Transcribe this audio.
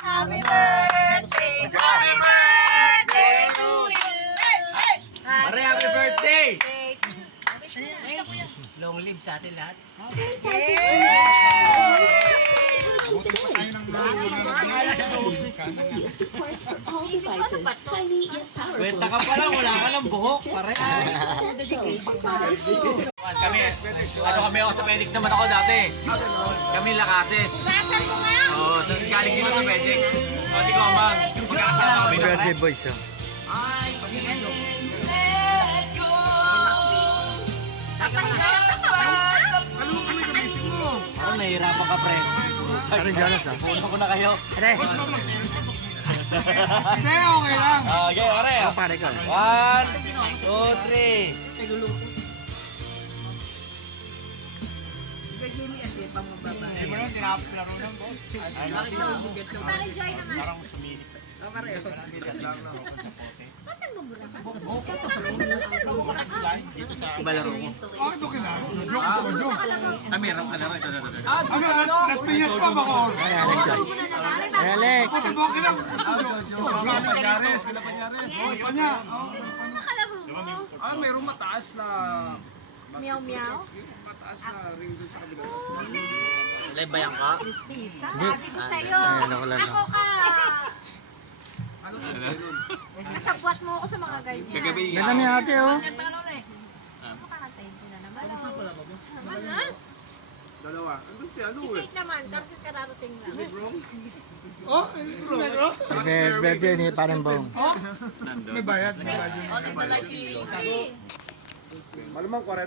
Happy birthday! Happy birthday to you! Pare, happy birthday! Long live sa atin lahat. Kwenta ka pa lang, wala ka ng buhok, pare. Kami orthopedic naman ako dati. Kami Lakates. Basan mo nga! Oo, so galing din orthopedic. O, di ko, Mang. Magkakasama kami ng Birthday boys, oh. Parang nahihirapan ka, pre. Parang Jonas, ah. Puno ko na kayo. Pare. Hindi, okay lang. Okay, pare. Pare ka. 1, 2, 3. Hindi mo lang, tinapilaro lang ko. Parang Joy naman. Parang sumilip. Balaro mo. Ah, ito kina. Joke. Ah, meron ka na rin. Las Piñas pa ba ko? Alex. Ito ba kina? Panyares, kailan Panyares? Kanya. Nakalaro mo. Ah, mayroong mataas na... Meow meow. Mataas na ring doon sa kabila. Live bayan ka? Justice. Sabi ko sa'yo. Ako lang. Ako ka. Ano sa ganun? Nasabwat mo ako sa mga ganyan. Kagabi nga. Ganda ni ate, oh. Ano ka na-time ko na naman? Naman na. Dalawa. Andun siya, ano Si Kate naman. Kasi kararating lang. Oh, negro. Happy birthday ni Parang Bong. May bayad. Malamang 40